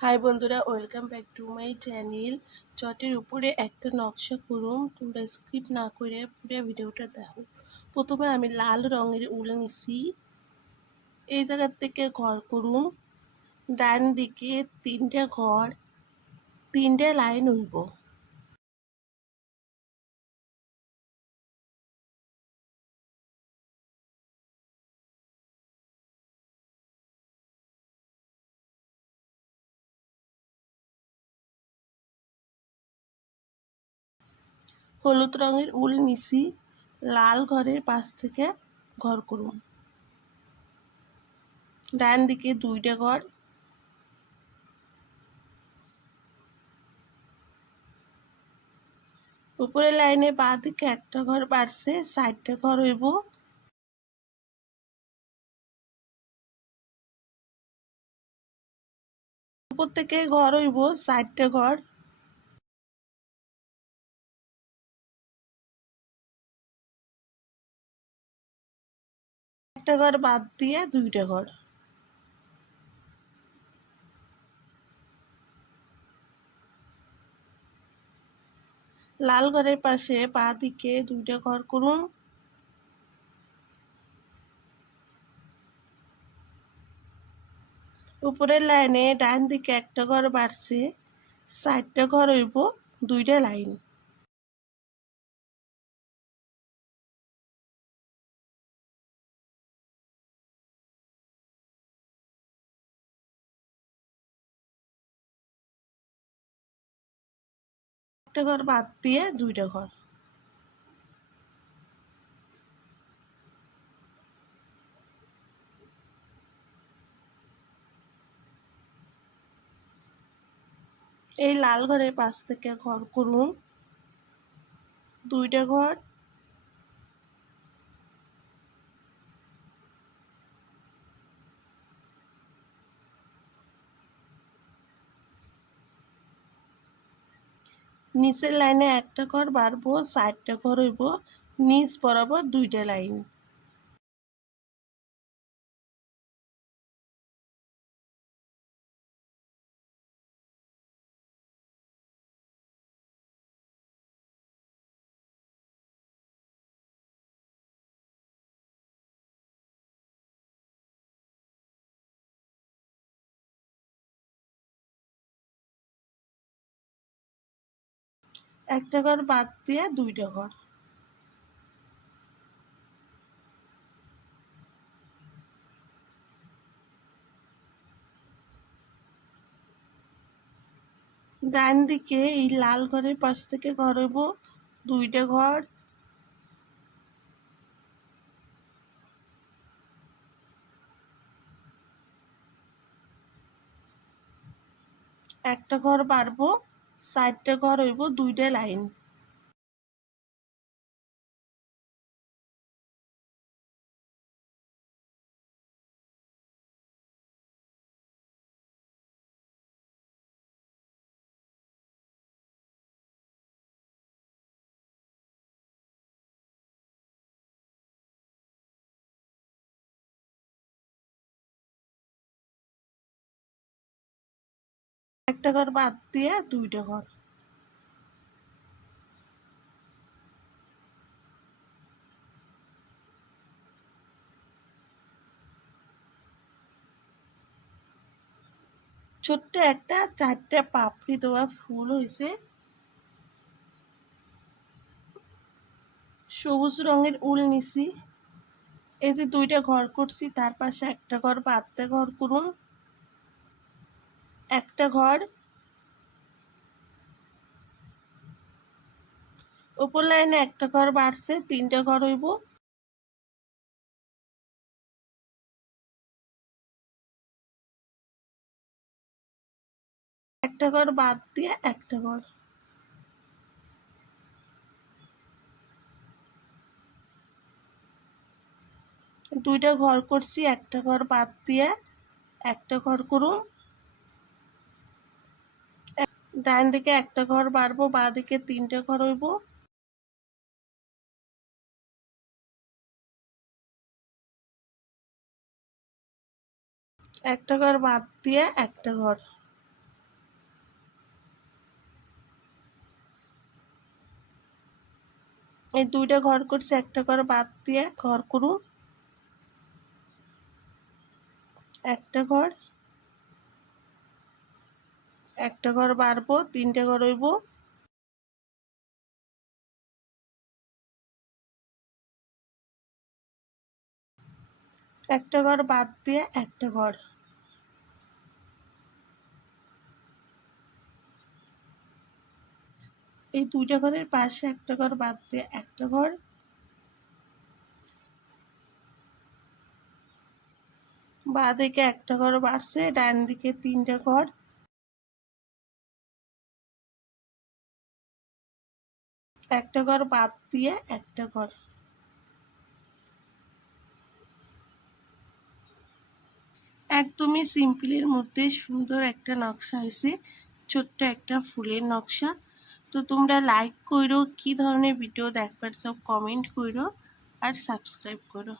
High বন্ধুরা, welcome back to my channel. চটের উপরে একটা নকশা করুম, তোমরা স্কিপ না করে পুরো ভিডিওটা দেখো। প্রথমে আমি লাল রঙের উল নিছি, এই জায়গার থেকে ঘর করুম। ডান দিকে তিনটে ঘর, তিনটে লাইন হইব। হলুদ রঙের উল নিছি, লাল ঘরের পাশ থেকে ঘর করুম। ডান দিকে দুইটা ঘর, উপরের লাইনে বাঁ দিকে একটা ঘর বাড়ছে, চারটে ঘর হইব। উপর থেকে ঘর হইব চারটে ঘর, একটা ঘর বাদ দিয়ে দুইটা ঘর। লাল ঘরের পাশে বাঁ দিকে দুইটা ঘর করুন। উপরের লাইনে ডান দিকে একটা ঘর বাড়ছে, চারটা ঘর হইব, দুইটা লাইন। একটা ঘর বাদ দিয়ে দুইটা ঘর। এই লাল ঘরের পাশ থেকে ঘর করুন, দুইটা ঘর। নিচের লাইনে একটা ঘর বাড়বো, চারটা ঘর হইব, নিচ বরাবর দুইটা লাইন। একটা ঘর বাদ দিয়ে দুইটা ঘর। ডান দিকে এই লাল ঘরের পাশ থেকে ঘর হইব, দুইটা ঘর। একটা ঘর বাড়বো, চারটা ঘর হইব, দুইটা লাইন। একটা ঘর বাদ দিয়ে দুইটা ঘর। ছোট্ট একটা চারটে পাপড়ি দেওয়া ফুল হয়েছে। সবুজ রঙের উল নিছি, এই যে দুইটা ঘর করছি তার পাশে একটা ঘর বাদ দিয়ে ঘর করুন। একটা ঘর, উপর লাইনে একটা ঘর বাড়ছে, তিনটা ঘর হইব। একটা ঘর বাদ দিয়ে একটা ঘর। দুইটা ঘর করছি, একটা ঘর বাদ দিয়ে একটা ঘর করুন। ডান দিকে একটা ঘর বাড়বো, বাঁ দিকে তিনটা ঘর হইব। একটা ঘর বাদ দিয়ে একটা ঘর। এই দুইটা ঘর করছে, একটা ঘর বাদ দিয়ে ঘর করুম। একটা ঘর, একটা ঘর বাড়বো, তিনটে ঘর হইব। একটা ঘর বাদ দিয়ে একটা ঘর, এই দুইটা ঘরের পাশে একটা ঘর বাদ দিয়ে একটা ঘর, বাঁ দিকে একটা ঘর বাড়ছে, ডান দিকে তিনটা ঘর, একটা ঘর বাদ দিয়ে একটা ঘর। একদমই সিম্পলের মধ্যে সুন্দর একটা নকশা হয়েছে, ছোট্ট একটা ফুলের নকশা। তো তোমরা লাইক করো, কি ধরনের ভিডিও দেখবার সব কমেন্ট করো আর সাবস্ক্রাইব করো।